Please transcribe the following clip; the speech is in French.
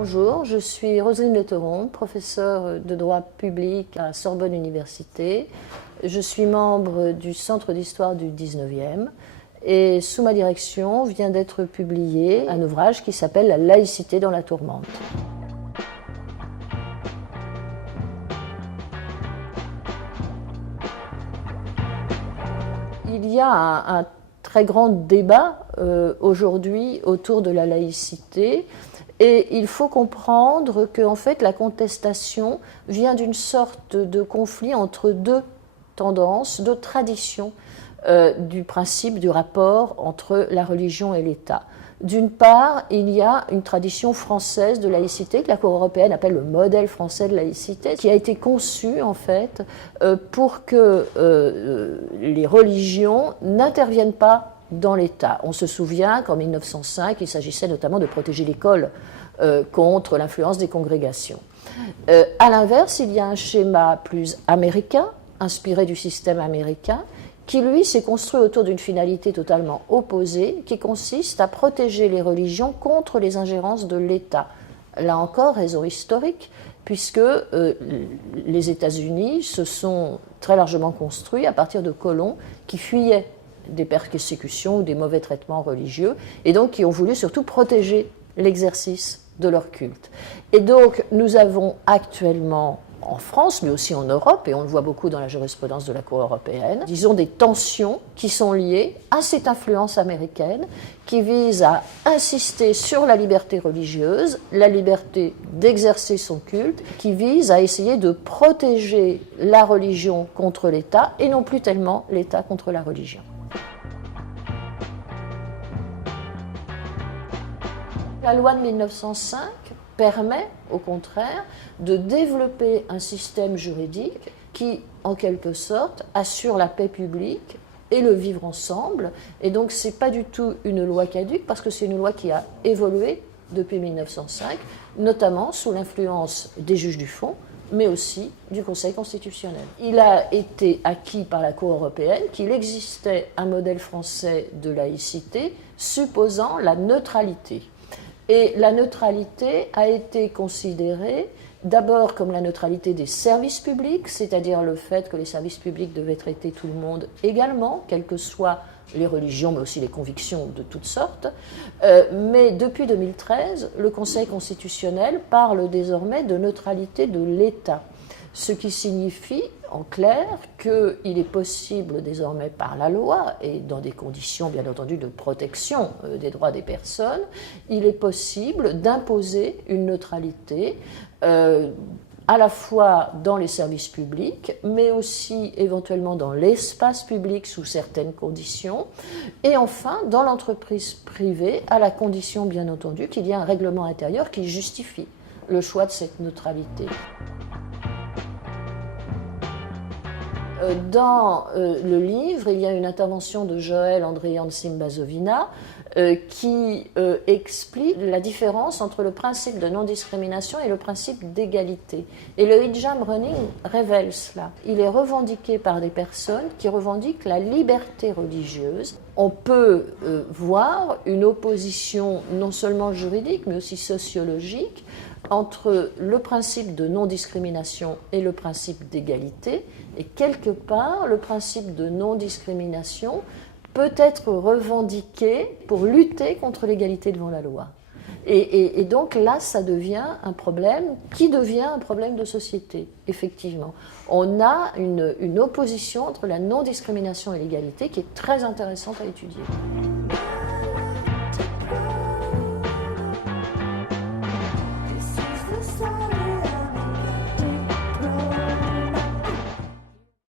Bonjour, je suis Roselyne Letteron, professeure de droit public à Sorbonne Université. Je suis membre du Centre d'histoire du 19e et sous ma direction vient d'être publié un ouvrage qui s'appelle « La laïcité dans la tourmente ». Il y a un très grand débat aujourd'hui autour de la laïcité. Et il faut comprendre qu'en fait, la contestation vient d'une sorte de conflit entre deux tendances, deux traditions du principe du rapport entre la religion et l'État. D'une part, il y a une tradition française de laïcité que la Cour européenne appelle le modèle français de laïcité, qui a été conçu en fait pour que les religions n'interviennent pas dans l'État. On se souvient qu'en 1905, il s'agissait notamment de protéger l'école contre l'influence des congrégations. À l'inverse, il y a un schéma plus américain, inspiré du système américain, qui lui s'est construit autour d'une finalité totalement opposée, qui consiste à protéger les religions contre les ingérences de l'État. Là encore, raison historique, puisque les États-Unis se sont très largement construits à partir de colons qui fuyaient des persécutions ou des mauvais traitements religieux, et donc qui ont voulu surtout protéger l'exercice de leur culte. Et donc nous avons actuellement en France, mais aussi en Europe, et on le voit beaucoup dans la jurisprudence de la Cour européenne, disons des tensions qui sont liées à cette influence américaine qui vise à insister sur la liberté religieuse, la liberté d'exercer son culte, qui vise à essayer de protéger la religion contre l'État et non plus tellement l'État contre la religion. La loi de 1905 permet, au contraire, de développer un système juridique qui, en quelque sorte, assure la paix publique et le vivre ensemble. Et donc, ce n'est pas du tout une loi caduque, parce que c'est une loi qui a évolué depuis 1905, notamment sous l'influence des juges du fond, mais aussi du Conseil constitutionnel. Il a été acquis par la Cour européenne qu'il existait un modèle français de laïcité supposant la neutralité. Et la neutralité a été considérée d'abord comme la neutralité des services publics, c'est-à-dire le fait que les services publics devaient traiter tout le monde également, quelles que soient les religions, mais aussi les convictions de toutes sortes. Mais depuis 2013, le Conseil constitutionnel parle désormais de neutralité de l'État, ce qui signifie en clair qu'il est possible désormais par la loi, et dans des conditions bien entendu de protection des droits des personnes, il est possible d'imposer une neutralité à la fois dans les services publics, mais aussi éventuellement dans l'espace public sous certaines conditions, et enfin dans l'entreprise privée, à la condition bien entendu qu'il y ait un règlement intérieur qui justifie le choix de cette neutralité. Dans le livre, il y a une intervention de Joël Andréan Simbazovina qui explique la différence entre le principe de non-discrimination et le principe d'égalité. Et le hijab running révèle cela. Il est revendiqué par des personnes qui revendiquent la liberté religieuse. On peut voir une opposition non seulement juridique, mais aussi sociologique entre le principe de non-discrimination et le principe d'égalité. Et quelque part, le principe de non-discrimination peut être revendiqué pour lutter contre l'égalité devant la loi. Et donc là, ça devient un problème qui devient un problème de société, effectivement. On a une opposition entre la non-discrimination et l'égalité qui est très intéressante à étudier.